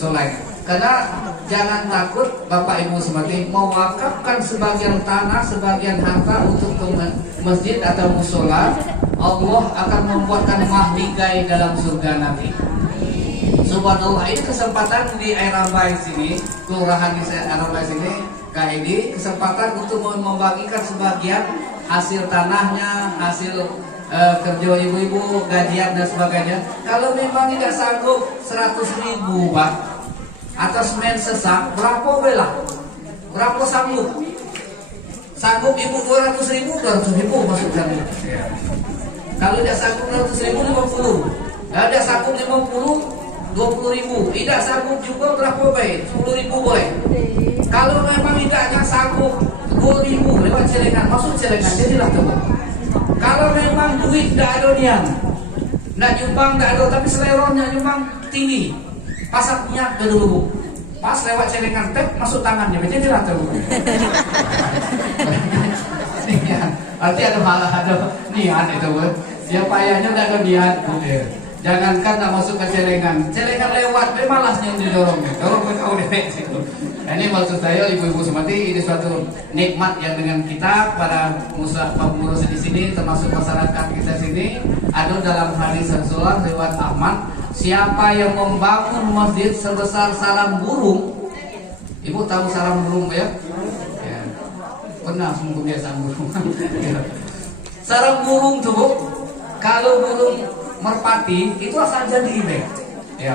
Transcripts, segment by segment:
musolanya. Karena jangan takut Bapak Ibu semati mewakafkan sebagian tanah, sebagian harta untuk ke masjid atau musola, Allah akan membuatkan mahligai dalam surga nanti. Subhanallah, ini kesempatan di Airabai sini, kelurahan di Airabai sini, KID, kesempatan untuk membagikan sebagian hasil tanahnya, hasil kerja ibu-ibu, gajian dan sebagainya. Kalau memang tidak sanggup 100.000 Pak, atau semen sesak, berapa belah? Berapa sanggup? Sanggup ibu 200.000, 200.000 masukkan. Kalau tidak sanggup 200.000, 50. Kalau tidak sanggup 50, 20.000. Tidak sanggup juga berapa baik? 10.000 boleh. Kalau memang tidaknya sanggup 2.000 lewat celengan, masuk celengan, jadilah coba. Kalau memang duit tidak ada niat, nak nyumbang tidak ada, tapi seleronnya nyumbang tinggi, pasang niat dulu. Pas lewat celengan, tep masuk tangannya, jadilah coba. Arti ada malah ada niat itu, dia payahnya tidak ada niat. Jangankan tak masuk ke celengan lewat, malasnya didorong ke kau dewek situ. Ini maksud saya ibu-ibu semati, ini suatu nikmat yang dengan kita para pengurus di sini, termasuk masyarakat kita sini, ada dalam hadis Rasulullah riwayat Ahmad, siapa yang membangun masjid sebesar sarang burung. Ibu tahu sarang burung ya? Ya. Pernah sungguh biasa burung. Sarang burung tuh, Bu, kalau burung merpati itu asal jadi ya.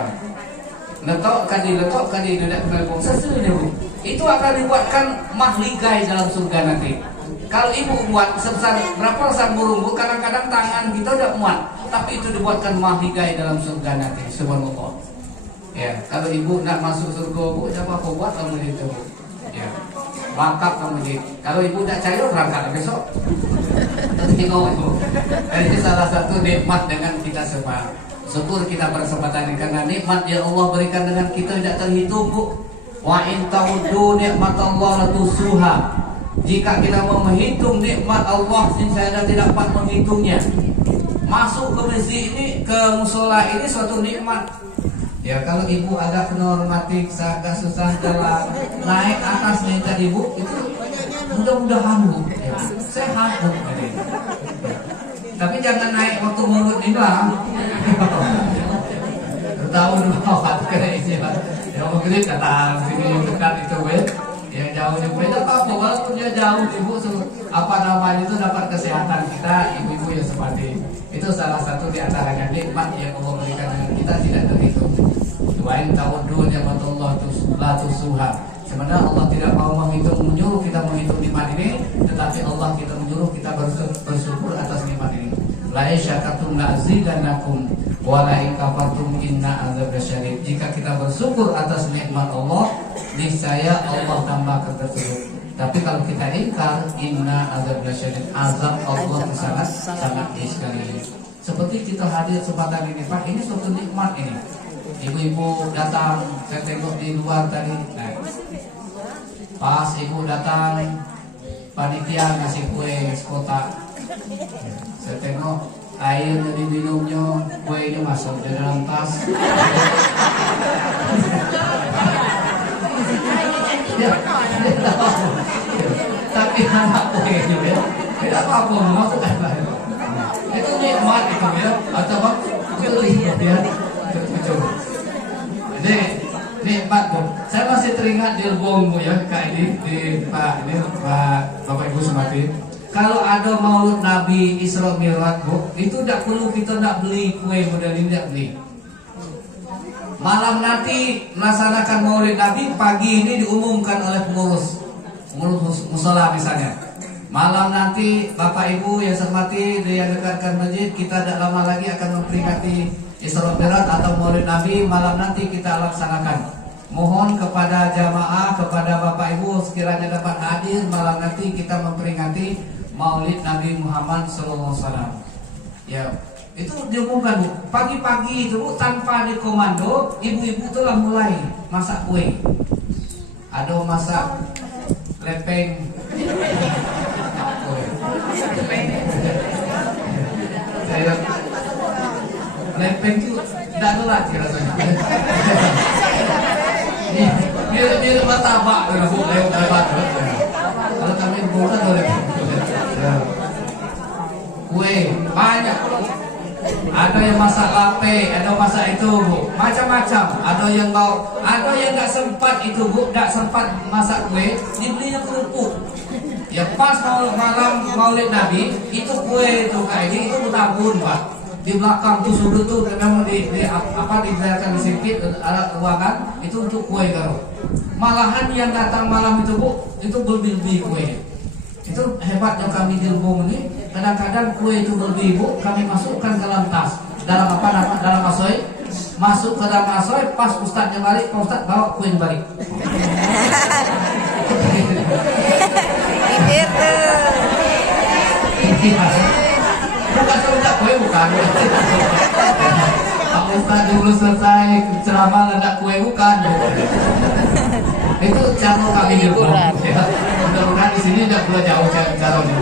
Letakkan di tidak bergabung sesuai Bu. Itu akan dibuatkan mahligai dalam surga nanti. Kalau ibu buat sebesar berapa sarang burung, Bu, kadang-kadang tangan kita tidak muat, tapi itu dibuatkan mahligai dalam surga nanti. Subhanallah. Ya, kalau ibu nak masuk surga, Bu, siapa kau buat kamu itu, Bu? Ya. Wakaf kamu jadi. Kalau ibu tidak cair berangkat besok. Tengok Ibu. Ini salah satu nikmat dengan kita semua. Syukur kita berkesempatan ini karena nikmat yang Allah berikan dengan kita tidak terhitung, Bu. Wa in ta'uddu nikmatallahi la tusuha. Jika kita mau menghitung nikmat Allah, saya tidak dapat menghitungnya. Masuk ke masjid ini, ke musola ini suatu nikmat. Ya, kalau ibu agak normatif, agak susah jalan, naik atas meja ibu itu mudah-mudahan Bu, ya, sehat Bu. Tapi jangan naik waktu mulut ini lah. Tahu dulu apa kena isi lah. Yang mungkin datang sini yang dekat itu Bu. Yang jauh itu beda apa walaupun dia jauh ibu apa namanya itu dapat kesehatan kita ibu-ibu yang seperti itu salah satu di antaranya nikmat yang Allah berikan dengan kita tidak terhitung. Wain ta'uddu ni'matallah la tusuha. Sebenarnya Allah tidak mau menyuruh kita menghitung nikmat ini, tetapi Allah kita menyuruh kita bersyukur atas nikmat ini. La in syakartum la azidannakum wa la in kafartum inna adzabasyadid. Jika kita bersyukur atas nikmat Allah, niscaya Allah tambah tersebut. Tapi kalau kita ingkar, inna adzabasyadid, azab Allah sangat sekali. Seperti kita hadir kesempatan ini, Pak, ini suatu nikmat ini. Ibu-ibu datang, saya tengok di luar tadi. Nah, pas ibu datang, panitia ngasih kue sekotak. Saya tengok air yang diminumnya, kuenya masuk di dalam tas. Ya, tapi anak kuenya ya, tidak apa-apa masuk apa. Itu nikmat itu ya, atau apa? Itu lihat ya. Nikmat Bu. Saya masih teringat di Lebong Bu ya, Kak ini di Pak ini Bapak Ibu semati. Kalau ada Maulid Nabi Isra Mi'raj Bu, itu tidak perlu kita nak beli kue model ini, tidak beli. Malam nanti melaksanakan Maulid Nabi, pagi ini diumumkan oleh pengurus musola misalnya. Malam nanti Bapak Ibu yang hormati yang dekatkan masjid, kita tidak lama lagi akan memperingati Isra Mi'raj atau Maulid Nabi. Malam nanti kita laksanakan. Mohon kepada jamaah, kepada Bapak Ibu sekiranya dapat hadir malam nanti kita memperingati Maulid Nabi Muhammad SAW. Ya, itu diumumkan Bu. Pagi-pagi itu Bu, tanpa dikomando, ibu-ibu telah mulai masak kue. Ada masak lepeng. Saya lepeng itu tidak ada lagi rasanya. Di martabak tuh Bu, lewat. Kalau kami bukan oleh kue banyak. Ada yang masak lape, ada masak itu Bu, macam-macam. Ada yang nggak sempat itu Bu, nggak sempat masak kue, dibelinya kerupuk. Ya pas malam Maulid Nabi, itu kue itu kayak ini itu bertabun Pak. Di belakang tuh sudut tuh memang dibiarkan disempit ada ruangan itu untuk kue karo. Malahan yang datang malam itu Bu, itu berlebih kue. Itu hebatnya kami di Lebong ini. Kadang-kadang kue itu berlebih Bu, kami masukkan ke dalam tas. Dalam dalam masoy. Masuk ke dalam masoy, pas ustadznya balik, Pak Ustadz bawa kue balik. Bukan cerita kue bukan. Pak Ustadz dulu selesai ceramah ada kue bukan. Itu cara kami di Lebong. Mudah-mudahan di sini tidak perlu jauh caranya.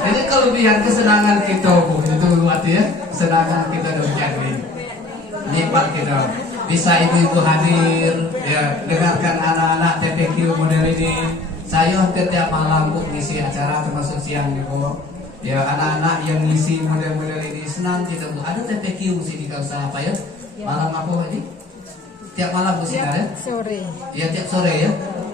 Jadi kelebihan kesenangan kita Bu, itu artinya kesenangan kita demikian ini. Nikmat kita. Bisa ibu-ibu hadir, ya dengarkan anak-anak TPQ model ini. Saya setiap malam Bu ngisi acara termasuk siang Bu. Ya anak-anak yang ngisi model-model ini senang tidak Bu. Ada TPQ sini kalau salah apa ya? Malam apa ini? Tiap malam Bu sini ya? Sore. Ya tiap sore ya.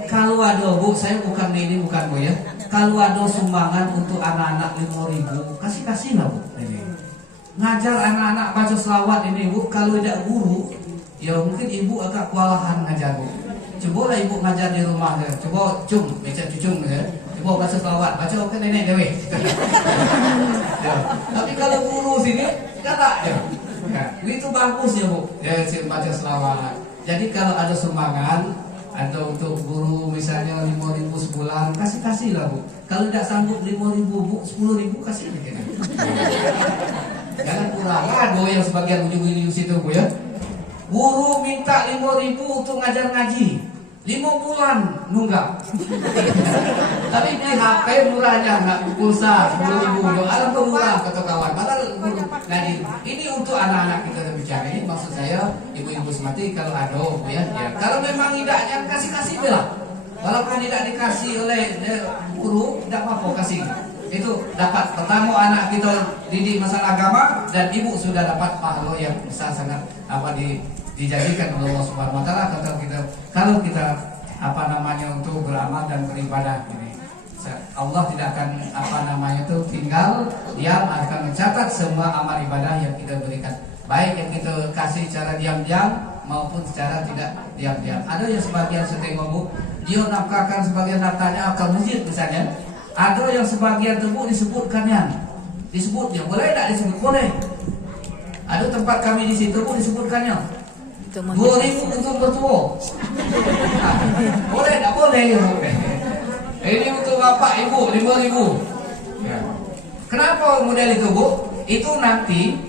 Kalau ada Bu, saya bukan ini bukan Bu ya. Kalau ada sumbangan untuk anak-anak 5.000, kasih lah Bu. Ini. Ngajar anak-anak baca selawat ini Bu, kalau tidak guru, ya mungkin ibu agak kewalahan ngajar Bu. Cobalah ibu ngajar di rumah ya. Coba baca cucung ya. Coba baca selawat, baca ke nenek dewe. Ya. Tapi kalau guru sini kata ya. Ya, itu bagus ya Bu. Ya, baca selawat. Jadi kalau ada sumbangan atau untuk guru misalnya 5.000 sebulan, kasih lah Bu. Kalau tidak sanggup 5.000 Bu, 10.000 kasih aja. Jangan kurang. Ada yang sebagian ujung-ujung situ Bu ya. Guru minta 5.000 untuk ngajar ngaji. 5 bulan nunggak. Tapi beli HP murahnya, nggak pulsa 10.000. Alam murah kata kawan. Padahal ngaji. Ini untuk anak-anak kita bicara. Ini maksud saya ibu-ibu semati kalau ada ya. Kalau memang tidaknya kasih lah. Walaupun tidak dikasih oleh guru, tidak apa-apa kasih. Itu dapat pertama anak kita didik masalah agama dan ibu sudah dapat pahala yang besar sangat dijadikan oleh Allah Subhanahu wa taala kalau kita untuk beramal dan beribadah ini. Allah tidak akan tinggal, Dia akan mencatat semua amal ibadah yang kita berikan. Baik yang kita kasih secara diam-diam maupun secara tidak diam-diam. Ada yang sebagian setengah Bu, dia nafkahkan sebagian hartanya ke masjid misalnya. Ada yang sebagian tebu disebutkannya. Boleh tidak disebut? Boleh. Ada tempat kami di situ Bu disebutkannya. 2.000 untuk bertua. Boleh tak boleh ya Bu? Ini untuk bapak ibu 5.000. Ya. Kenapa model itu Bu? Itu nanti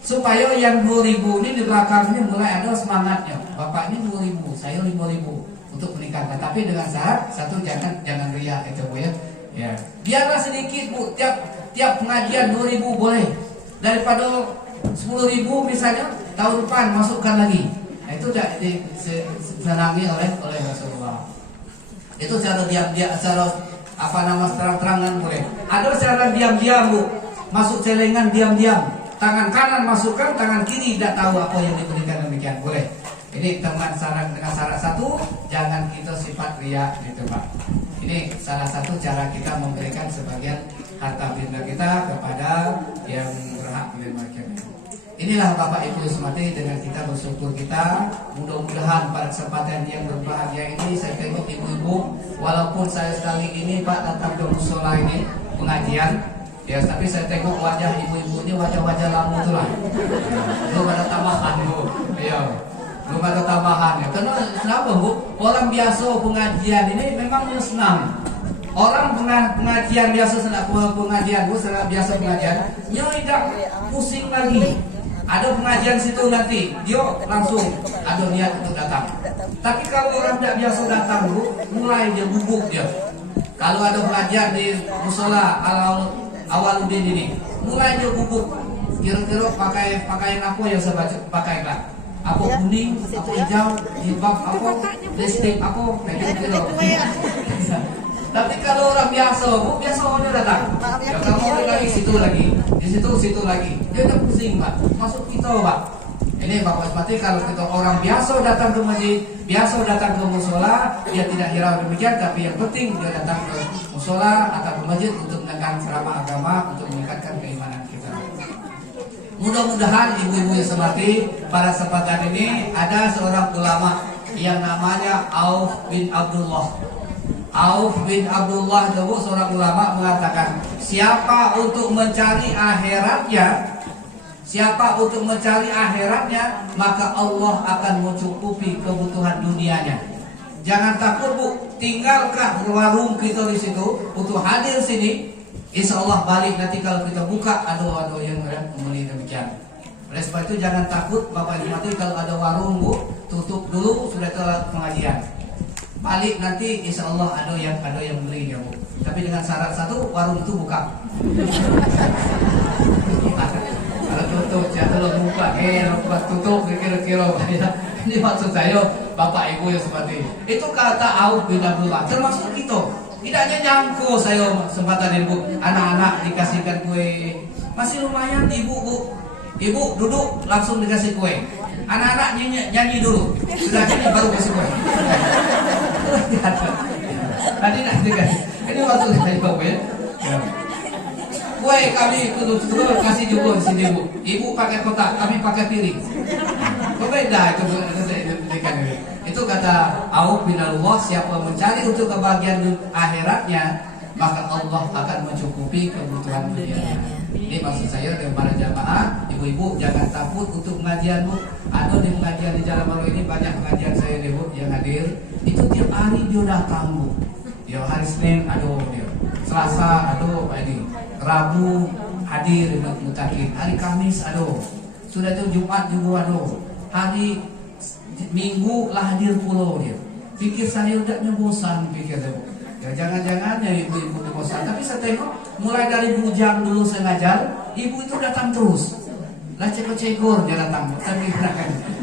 supaya yang 2.000 ini di belakangnya mulai ada semangatnya. Bapak ini 2.000, saya 5.000 untuk meningkatkan. Tapi dengan syarat satu jangan riak itu Bu ya. Ya. Biarlah sedikit Bu, tiap pengajian 2.000 boleh. Daripada 10.000 misalnya tahun depan masukkan lagi. Itu tidak disenangi oleh Rasulullah. Itu cara diam-diam, cara terang-terangan boleh. Ada cara diam-diam Bu, masuk celengan diam-diam. Tangan kanan masukkan, tangan kiri tidak tahu apa yang diberikan demikian boleh. Ini dengan syarat satu, jangan kita sifat riya gitu Pak. Ini salah satu cara kita memberikan sebagian harta benda kita kepada yang berhak menerima. Inilah Bapak Ibu semati, dengan kita bersyukur kita. Mudah-mudahan pada kesempatan yang berbahagia ini saya tengok ibu-ibu, walaupun saya sekali ini Pak datang ke musola ini pengajian, ya tapi saya tengok wajah ibu-ibu ini wajah-wajah lama itulah. Belum ada tambahan Bu. Iya. Belum ada tambahan ya. Karena kenapa Bu? Orang biasa pengajian ini memang senang. Orang pengajian biasa pengajian Bu, biasa pengajian, dia tidak pusing lagi. Ada pengajian situ nanti, dia langsung ada niat untuk datang. Tapi kalau orang tidak biasa datang Bu, mulai dia gugup dia. Kalau ada pengajian di musola Awaludin ini, mulai dia gugup. Kira-kira pakaian apa yang saya pakai Pak? Aku kuning, aku hijau, jilbab aku, lipstick aku, kayak gitu. Tapi kalau orang biasa, bu, biasa orang datang. Ya kamu lagi, situ lagi, di situ lagi. Dia udah pusing, Pak. Masuk kita, Pak. Ini Bapak seperti kalau kita orang biasa datang ke masjid, biasa datang ke musola, dia tidak hirau demikian, tapi yang penting dia datang ke musola atau ke masjid untuk menegakkan ceramah agama, untuk meningkatkan keimanan kita. Mudah-mudahan ibu-ibu yang seperti pada kesempatan ini ada seorang ulama yang namanya Auf bin Abdullah. Auf bin Abdullah itu seorang ulama mengatakan, siapa untuk mencari akhiratnya, maka Allah akan mencukupi kebutuhan dunianya. Jangan takut, Bu, tinggalkan warung kita di situ untuk hadir sini. Insya Allah balik nanti kalau kita buka ada yang membeli demikian. Oleh sebab itu jangan takut Bapak Ibu mati kalau ada warung, Bu, tutup dulu sudah telat pengajian. Balik nanti insya Allah ada yang beli ya, Bu. Tapi dengan syarat satu, warung itu buka. Kalau tutup, jangan buka, tutup kira-kira. Ini maksud saya, Bapak Ibu yang seperti itu kata Auf bin Abdullah, termasuk kita. Tidak hanya nyangko saya kesempatan ibu, anak-anak dikasihkan kue, masih lumayan ibu, Bu. Ibu duduk langsung dikasih kue. Anak-anak nyanyi dulu, sudah nyanyi baru kasih kue. Tadi nanti kan, ini waktu saya bawa ya. Kue kami tutup kasih juga di sini, Bu. Ibu pakai kotak, kami pakai piring. Berbeda itu, Bu. Itu kata Auf bin Abdullah, siapa mencari untuk kebahagiaan akhiratnya, maka Allah akan mencukupi kebutuhan dunianya. Ini maksud saya dengan para jamaah, ibu-ibu jangan takut untuk pengajian, Bu. Ada di pengajian di Jalan Baru ini banyak pengajian saya, Bu, yang hadir. Itu tiap hari dia datang, Bu. Ya hari Senin aduh dia, Selasa aduh ini, Rabu hadir mutakin, hari Kamis aduh, sudah itu Jumat juga aduh, hari Minggu lah hadir pulau dia. Pikir saya udah bosan, pikir dia. Ya jangan-jangan ya ibu-ibu bosan. Tapi saya tengok mulai dari bujang dulu saya ngajar, ibu itu datang terus. Lah cekor-cekor dia datang. Saya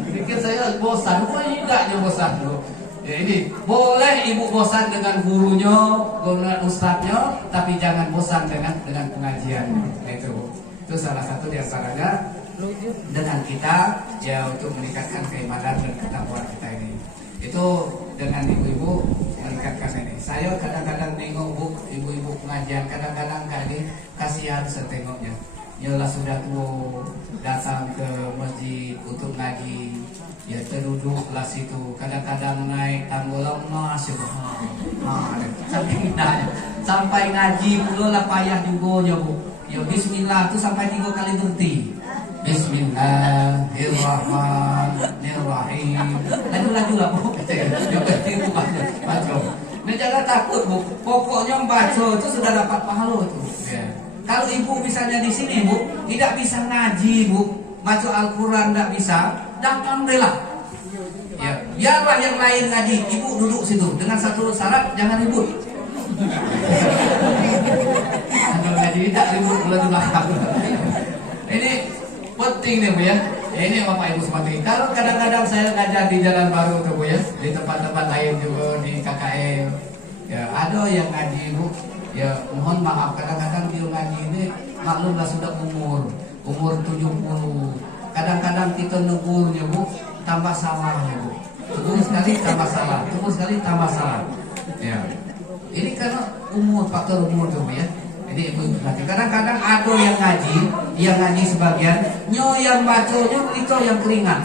pikir saya bosan, kok tidak dia bosan loh. Ya ini boleh ibu bosan dengan gurunya, dengan ustadznya, tapi jangan bosan dengan pengajian. Itu salah satu di antaranya dengan kita ya untuk meningkatkan keimanan dan ketakwaan kita ini. Itu dengan ibu-ibu meningkatkan ini. Saya kadang-kadang nengok, Bu, ibu-ibu pengajian, kadang-kadang kali kasihan saya tengoknya. Yalah sudah tua datang ke masjid untuk ngaji, ya terduduklah situ, kadang-kadang naik tangga lemas sampai ngaji pula lah payah juga ya, Bu. Ya bismillah itu sampai 3 kali berhenti. Bismillahirrahmanirrahim. Lagu-lagu lah, Bu. Nah jangan takut, Bu. Pokoknya membaca itu sudah dapat pahala itu. Ya. Kalau ibu misalnya di sini, Bu, tidak bisa ngaji, Bu, baca Al-Quran tidak bisa, datang rela. Ya, biarlah yang lain ngaji, ibu duduk situ dengan satu syarat, jangan ribut. Kalau ngaji tidak ribut, boleh di belakang. Ini penting nih, Bu ya. Ini Bapak Ibu seperti kalau kadang-kadang saya ngajar di Jalan Baru tuh, Bu ya, di tempat-tempat lain juga di KKL. Ya, ada yang ngaji, Bu. Ya mohon maaf kadang-kadang dia ngaji ini maklumlah sudah umur 70. Kadang-kadang kita negurnya, Bu, tambah salahnya, Bu. Terus sekali tambah salah, terus sekali tambah salah. Ya. Ini karena faktor umur tuh, Bu ya. Jadi ibu kadang-kadang ada yang ngaji sebagian, yang bacanya itu yang keringat.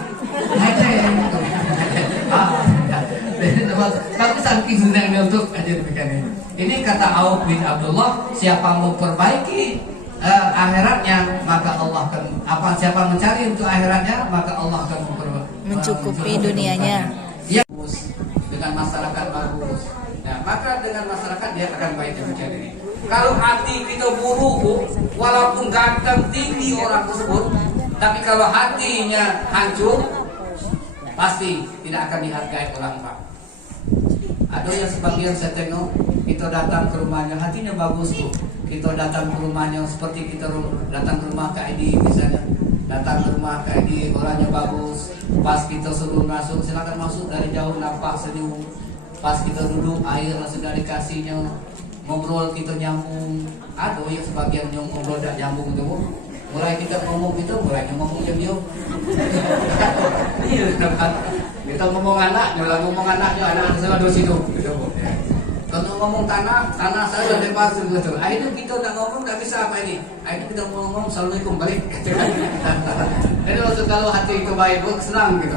Tapi saking senangnya untuk ajar demikian ini. Ini kata Auf bin Abdullah, siapa memperbaiki akhiratnya maka Allah akan siapa mencari untuk akhiratnya maka Allah akan mencukupi dunianya. Dia dengan masyarakat bagus. Nah, maka dengan masyarakat dia akan baik demikian ini. Kalau hati kita buruk, Bu, walaupun ganteng tinggi orang tersebut, tapi kalau hatinya hancur, pasti tidak akan dihargai orang, Pak. Ada yang sebagian saya tengok, kita datang ke rumahnya, hatinya bagus, Bu. Kita datang ke rumahnya seperti kita datang ke rumah Kak Edi misalnya. datang ke rumah kayak di orangnya bagus, pas kita suruh masuk silakan masuk, dari jauh nampak senyum, pas kita duduk air sudah dikasihnya, ngobrol kita nyambung. Aduh ya sebagian yang ngobrol tidak nyambung itu, mulai kita ngomong gitu, mulai ngomong diam-diam. Iya kan, kita ngomong anaknya, anak saya di situ, gitu Bu. Ya. Kalau ngomong tanah saya udah lepas gitu. Akhirnya kita udah ngomong nggak bisa apa ini. Akhirnya kita ngomong assalamualaikum balik. Jadi waktu kalau hati itu baik, Bu, senang gitu.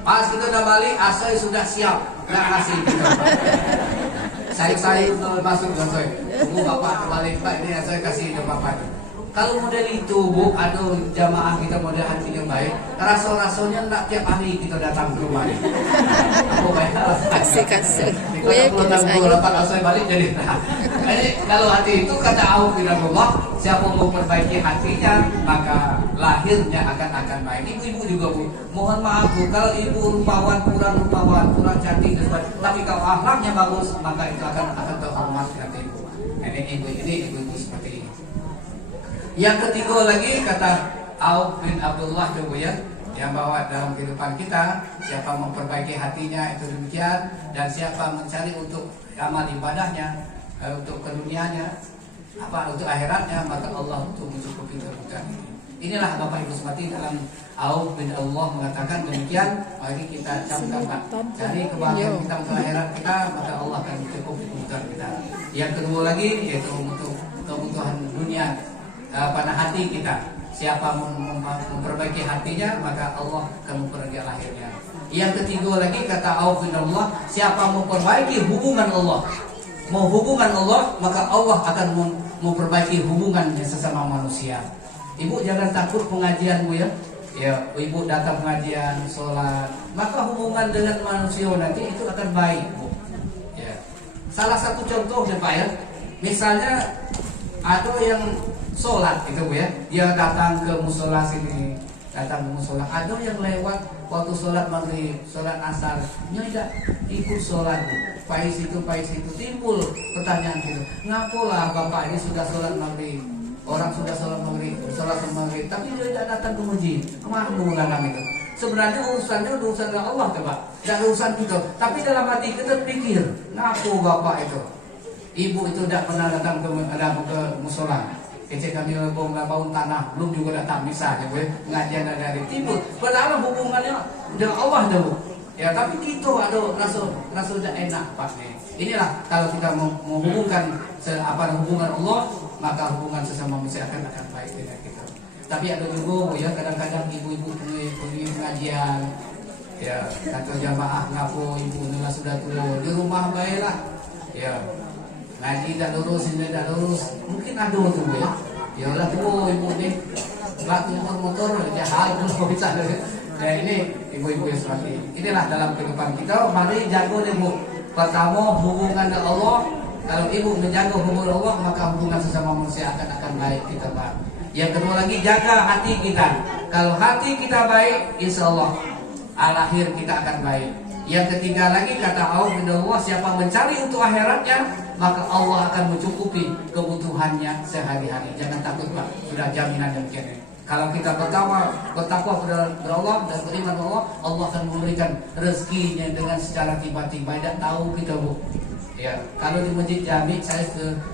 Pas kita udah balik, asoy sudah siap, nggak kasih gitu. Saya masuk asoy. Tunggu bapak balik pak, ini asoy kasih ke bapak. Kalau model itu Bu, aduh jamaah kita model hatinya baik, raso-rasonya enggak tiap hari kita datang ke rumah. Aku baik. Kasih. Kalau kita dapat asal balik jadi. Jadi kalau hati itu kata Allah, siapa mau perbaiki hatinya maka lahirnya akan baik. Ibu-ibu juga Bu, mohon maaf Bu, kalau ibu rupawan, kurang cantik dan sebagainya, tapi kalau akhlaknya bagus maka itu akan terhormat kata ibu. Ini ibu-ibu seperti ini. Yang ketiga lagi kata Auf bin Abdullah ya, yang bahwa dalam kehidupan kita siapa memperbaiki hatinya itu demikian, dan siapa mencari untuk amal ibadahnya, untuk kedunianya, untuk akhiratnya, maka Allah untuk mencukupi kebutuhan ini. Inilah Bapak Ibu sekalian, dalam Auf bin Allah mengatakan demikian. Mari kita camkan Pak, cari kebahagiaan kita untuk akhirat kita, maka Allah akan mencukupi kebutuhan kita. Yang kedua lagi yaitu untuk kebutuhan dunia pada hati kita. Siapa memperbaiki hatinya maka Allah akan memperbaiki lahirnya. Yang ketiga lagi kata Auf bin Allah, siapa memperbaiki hubungan Allah, mau hubungan Allah, maka Allah akan memperbaiki hubungannya sesama manusia. Ibu jangan takut pengajian Bu ya. Ya, ibu datang pengajian, sholat, maka hubungan dengan manusia nanti itu akan baik Bu. Ya. Salah satu contohnya Pak ya, misalnya ada yang sholat gitu Bu ya, dia datang ke musola sini, ada yang lewat waktu sholat maghrib, sholat asar, tidak ikut sholat Bu. Pais itu timbul pertanyaan gitu, ngapalah bapak ini sudah sholat maghrib, orang sudah sholat maghrib, tapi dia tidak datang ke masjid, kemana mengulangan itu? Sebenarnya urusannya urusan Allah Pak, tidak urusan kita, tapi dalam hati kita pikir, ngapo bapak itu, ibu itu tidak pernah datang ke musola. Kecil kami bangun tanah, belum juga datang bisa, ya, pengajian dari timur. Padahal hubungannya dengan Allah dulu. Ya, tapi itu ada rasa tidak enak Pak. Inilah kalau kita menghubungkan hubungan Allah, maka hubungan sesama manusia akan baik dengan kita. Tapi ada juga ya kadang-kadang ibu-ibu pergi pengajian, ya kata jamaah ngapo ibu nila sudah tua di rumah baiklah, ya. Ngaji tak lurus, ini tak lurus, mungkin ada tuh Bu ya. Ya Allah tuh ibu nih, batu motor ya hal belum bisa. Nah ini ibu-ibu yang seperti inilah dalam kehidupan kita. Mari jago deh Bu. Pertama hubungan dengan Allah. Kalau ibu menjaga hubungan Allah, maka hubungan sesama manusia akan baik kita Pak. Yang kedua lagi jaga hati kita. Kalau hati kita baik, insya Allah lahir kita akan baik. Yang ketiga lagi kata Auf bin Allah, siapa mencari untuk akhiratnya, maka Allah akan mencukupi kebutuhannya sehari-hari. Jangan takut Pak, sudah jaminan demikian. Kalau kita bertakwa kepada Allah dan beriman Allah, Allah akan memberikan rezekinya dengan secara tiba-tiba. Tidak tahu kita Bu. Ya, kalau di Masjid Jami, saya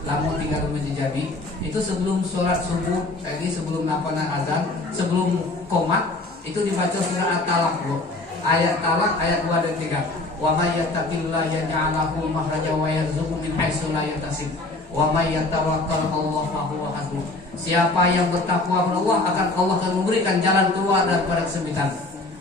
lama tinggal di Masjid Jami, itu sebelum sholat subuh, tadi sebelum azan, sebelum qomat, itu dibaca surah At-Talaq Bu. Ayat talak ayat 2 dan 3. Wa may yattaqillaha yaj'al lahu makhraja wa yarzuqhu min haitsu la yahtasib. Wa may yatawakkal 'ala Allah fa huwa hasbuh. Siapa yang bertakwa kepada Allah akan memberikan jalan keluar daripada kesempitan.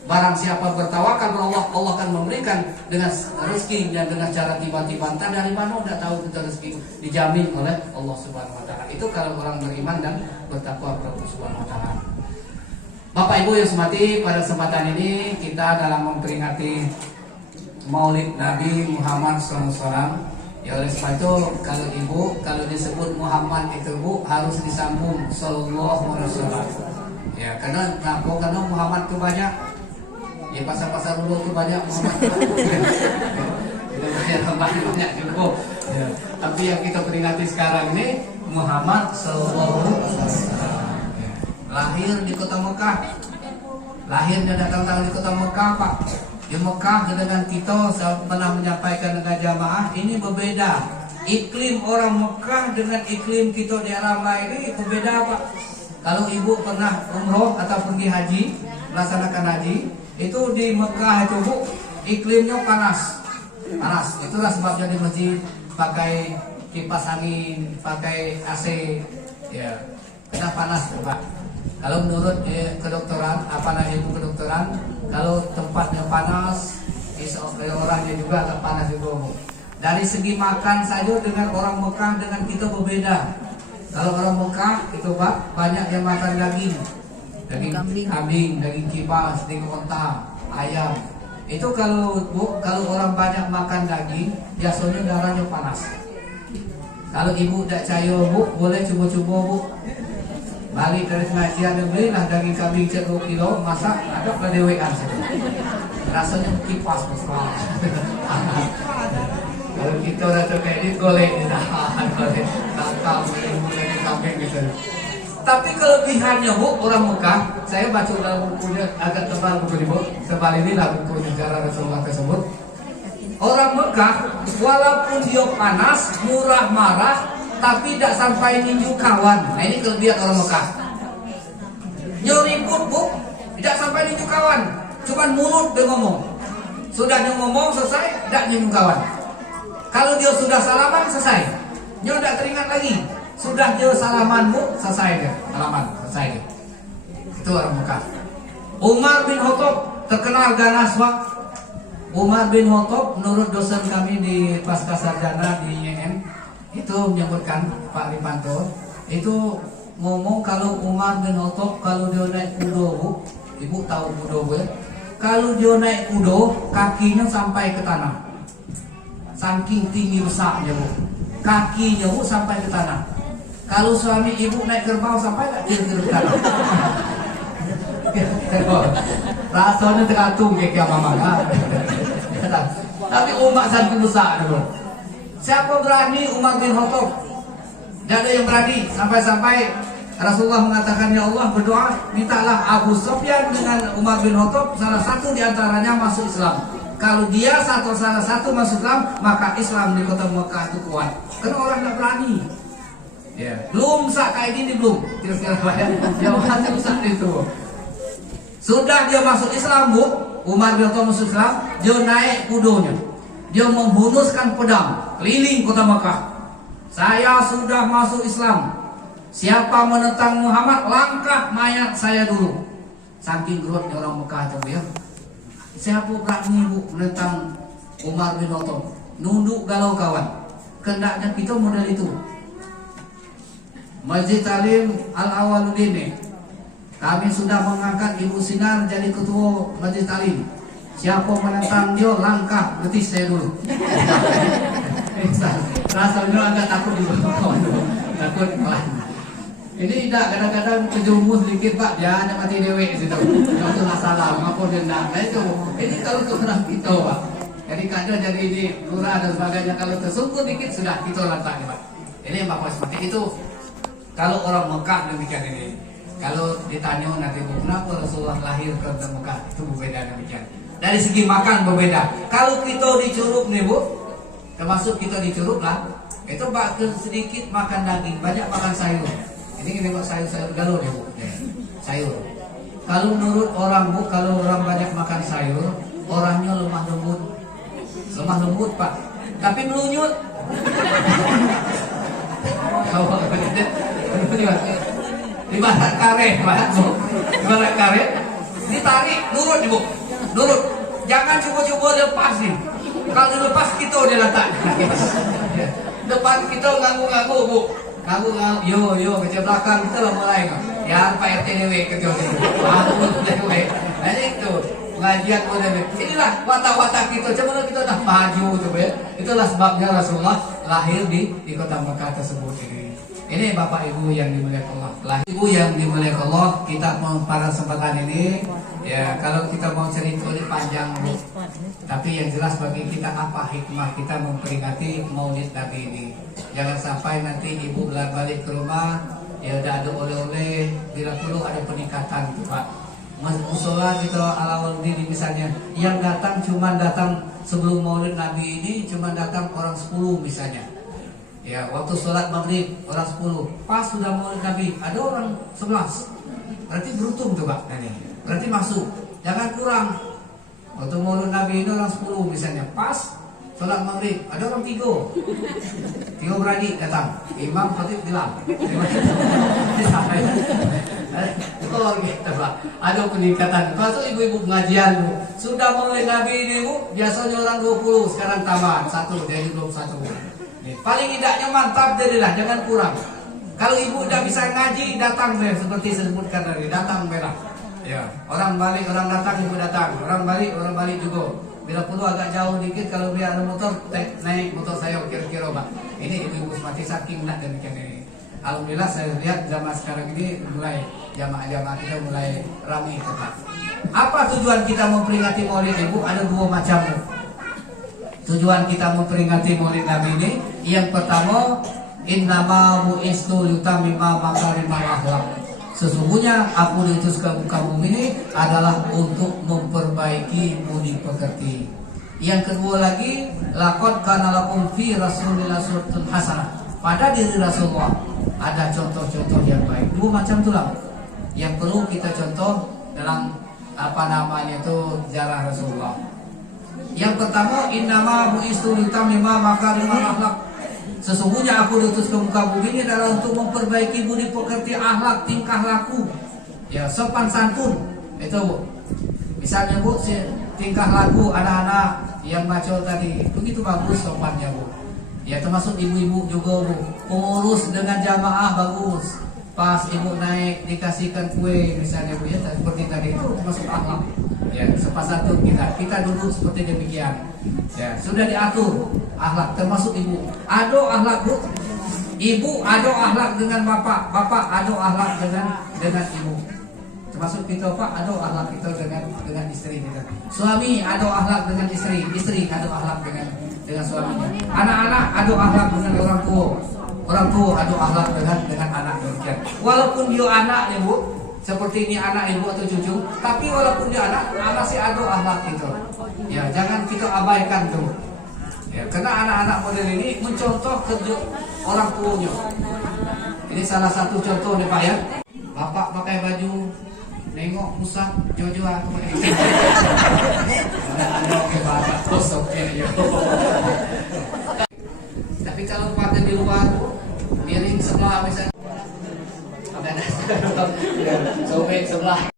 Barang siapa bertawakal kepada Allah, Allah akan memberikan dengan rezeki yang dengan cara tiba-tiba. Entah dari mana tidak tahu kita rezeki dijamin oleh Allah Subhanahu wa taala. Itu kalau orang beriman dan bertakwa kepada Allah Subhanahu wa taala. Bapak Ibu yang semati, pada kesempatan ini kita dalam memperingati Maulid Nabi Muhammad SAW. Ya oleh sebab itu kalau disebut Muhammad itu Bu harus disambung Sallallahu Alaihi Wasallam. Ya karena Muhammad itu banyak. Ya pasar-pasar dulu itu banyak Muhammad. banyak juga. Ya. Tapi yang kita peringati sekarang ini Muhammad Sallallahu Alaihi Wasallam. lahir di kota Mekah. Lahirnya datang di kota Mekah, Pak. Di Mekah dengan kita, saya pernah menyampaikan dengan jamaah, ini berbeda. Iklim orang Mekah dengan iklim kita di Arab lain ini berbeda, Pak. Kalau ibu pernah umroh atau pergi haji, melaksanakan haji, itu di Mekah itu Bu, iklimnya panas. Panas. Itulah sebabnya di masjid pakai kipas angin, pakai AC, ya. Karena panas, Pak. Kalau menurut kedokteran, ilmu kedokteran, kalau tempatnya panas, orangnya juga agak panas juga, Bu. Dari segi makan saja dengan orang Mekah dengan kita berbeda. Kalau orang Mekah itu Pak banyak yang makan daging kambing, daging kibas, daging onta, ayam. Itu kalau Bu, kalau orang banyak makan daging, biasanya darahnya panas. Kalau ibu tidak percaya Bu, boleh coba-coba Bu. Balik dari pengajian belilah daging kambing 2 kilo, masak, ada pedewean situ. Rasanya kipas besar. Kalau kita udah kayak ini golek, golek, tangkap, mulai kambing gitu. Tapi kelebihannya Bu, orang Mekah, saya baca dalam bukunya agak tebal buku ini Bu, tebal inilah buku sejarah Rasulullah tersebut. Orang Mekah, walaupun dia panas, murah marah, tapi tidak sampai ninju kawan. Nah ini kelebihan orang Mekah. Dia ribut Bu, tidak sampai ninju kawan, cuman mulut dia ngomong. Sudah dia ngomong selesai, tidak ninju kawan. Kalau dia sudah salaman selesai, dia tidak teringat lagi. Sudah dia salaman Bu, selesai dia. Salaman selesai dia. Itu orang Mekah. Umar bin Khattab terkenal ganas Pak. Umar bin Khattab menurut dosen kami di Pasca Sarjana di YN itu menyebutkan Pak Ripanto itu ngomong kalau Umar bin Khattab kalau dia naik kudo Bu, ibu tahu kudo Bu ya? Kalau dia naik kudo kakinya sampai ke tanah. Saking tinggi besarnya Bu, kakinya Bu sampai ke tanah. Kalau suami ibu naik kerbau sampai nggak kira-kira ke tanah? Rasanya tergantung kayak mama. Tapi umat saking besar dulu. Siapa berani Umar bin Khattab? Tidak ada yang berani. Sampai-sampai Rasulullah mengatakan, ya Allah berdoa, mintalah Abu Sufyan dengan Umar bin Khattab salah satu di antaranya masuk Islam. Kalau dia salah satu masuk Islam, maka Islam di kota Mekah itu kuat. Karena orang tidak berani. Ya, belum kayak gini belum. Kira-kira jawabannya besar itu. Sudah dia masuk Islam Bu, Umar bin Khattab masuk Islam, dia naik kudonya. Dia menghunuskan pedang keliling kota Mekah. Saya sudah masuk Islam. Siapa menentang Muhammad, langkah mayat saya dulu. Saking gerutnya orang Mekah itu ya. Siapa berani Bu menentang Umar bin Khattab? Nunduk galau kawan. Kendaknya kita model itu. Masjid Talim Al-Awaludin. Kami sudah mengangkat Ibu Sinar jadi ketua Masjid Talim. Siapa menentang dia, langkah betis saya dulu. Rasanya agak takut juga. Takut pelan. Ini tidak kadang-kadang kejumus sedikit Pak, jangan mati dewe situ. Kalau salah salah, ngapa dia tidak? Nah itu, ini kalau terserah kita Pak. Jadi kadang jadi ini lurah dan sebagainya, kalau tersungkur dikit sudah kita lantak Pak. Ini Bapak seperti itu. Kalau orang Mekah demikian ini. Kalau ditanya nanti Bu, kenapa Rasulullah lahir ke Mekah? Itu berbeda demikian. Dari segi makan berbeda. Kalau kita di Curug nih Bu, termasuk kita di Curug lah, itu Pak sedikit makan daging, banyak makan sayur. Ini memang sayur-sayur galur ya Bu, sayur. Kalau menurut orang Bu, kalau orang banyak makan sayur, orangnya lemah lembut Pak. Tapi melunyut. Ibarat karet, ibarat karet, ditarik, nurut Bu, nurut. Jangan coba-coba lepas nih. Kalau dilepas kita udah letak. Depan kita nganggu-nganggu Bu. Nganggu, yo, ke belakang kita lah mulai. Ya, Pak RT DW ke DW. Nah itu pengajian model. Inilah watak-watak kita. Coba kita dah maju coba ya. Itulah sebabnya Rasulullah lahir di kota Mekah tersebut ini. Ini Bapak Ibu yang dimuliakan Allah. Lahir Ibu yang dimuliakan Allah, kita pada kesempatan ini ya kalau kita mau cerita ini panjang Bu. Tapi yang jelas bagi kita apa hikmah kita memperingati Maulid Nabi ini. Jangan sampai nanti ibu balik ke rumah Ya udah ada oleh-oleh, bila perlu ada peningkatan tuh Pak. Musola gitu ala diri misalnya, yang datang cuma datang sebelum Maulid Nabi ini cuma datang orang 10 misalnya. Ya, waktu sholat maghrib orang 10, pas sudah Maulid Nabi ada orang 11. Berarti beruntung tuh Pak. Berarti masuk. Jangan kurang. Waktu Maulid Nabi ini orang 10 misalnya, pas sholat maghrib ada orang 3 beradik datang, imam khatib bilang oh gitu Pak, ada peningkatan. Masuk ibu-ibu pengajian sudah Maulid Nabi ini Bu, biasanya orang 20, sekarang tambah 1 jadi 21. Paling tidaknya mantap jadilah, jangan kurang. Kalau ibu udah bisa ngaji, datang deh, seperti saya sebutkan tadi, datang merah. Ya, orang balik, orang datang, ibu datang, orang balik juga. Bila perlu agak jauh dikit, kalau dia ada motor, naik motor saya kira-kira Pak. Ini ibu-ibu semati saking nak demikian ini. Alhamdulillah saya lihat zaman sekarang ini mulai jamaah-jamaah kita mulai ramai Pak. Apa tujuan kita memperingati Maulid Ibu? Ada 2 macam. Tujuan kita memperingati Maulid Nabi ini, yang pertama, innama bu'istu litammima makarimal akhlak. Sesungguhnya aku diutus ke muka bumi ini adalah untuk memperbaiki budi pekerti. Yang kedua lagi, laqad kana lakum fi rasulillah uswatun hasanah. Pada diri Rasulullah ada contoh-contoh yang baik. 2 macam itulah yang perlu kita contoh dalam itu sejarah Rasulullah. Yang pertama, innama bu'istu litammima makarimal akhlak. Sesungguhnya aku diutus ke muka bumi ini adalah untuk memperbaiki budi pekerti, akhlak, tingkah laku, ya, sopan santun. Itu Bu. Misalnya Bu, tingkah laku anak-anak yang bacol tadi begitu bagus sopannya Bu. Ya, termasuk ibu-ibu juga Bu. Pengurus dengan jamaah bagus. Pas ibu naik dikasihkan kue misalnya Bu, ya seperti tadi, itu termasuk akhlak. Ya, sopan santun kita duduk seperti demikian. Ya, sudah diatur akhlak, termasuk ibu. Ado akhlak Bu. Ibu ado akhlak dengan bapak, bapak ado akhlak dengan ibu. Termasuk kita Pak, ado akhlak kita dengan istri kita. Suami ado akhlak dengan istri, istri ado akhlak dengan suaminya. Anak-anak ado akhlak dengan orang tua. Orang tua ado akhlak dengan anak demikian. Walaupun dia anak ya Bu, seperti ini anak ibu atau cucu, tapi walaupun dia anak sih ado akhlak gitu. Ya, jangan kita abaikan tuh. Ya, karena anak-anak model ini mencontoh kerja orang tuanya. Ini salah satu contoh nih Pak ya. Bapak pakai baju nengok musab jojo aku pakai. Ada oke bapak kosong ya. Tapi kalau pakai di luar miring sebelah misalnya. Ada sobek sebelah.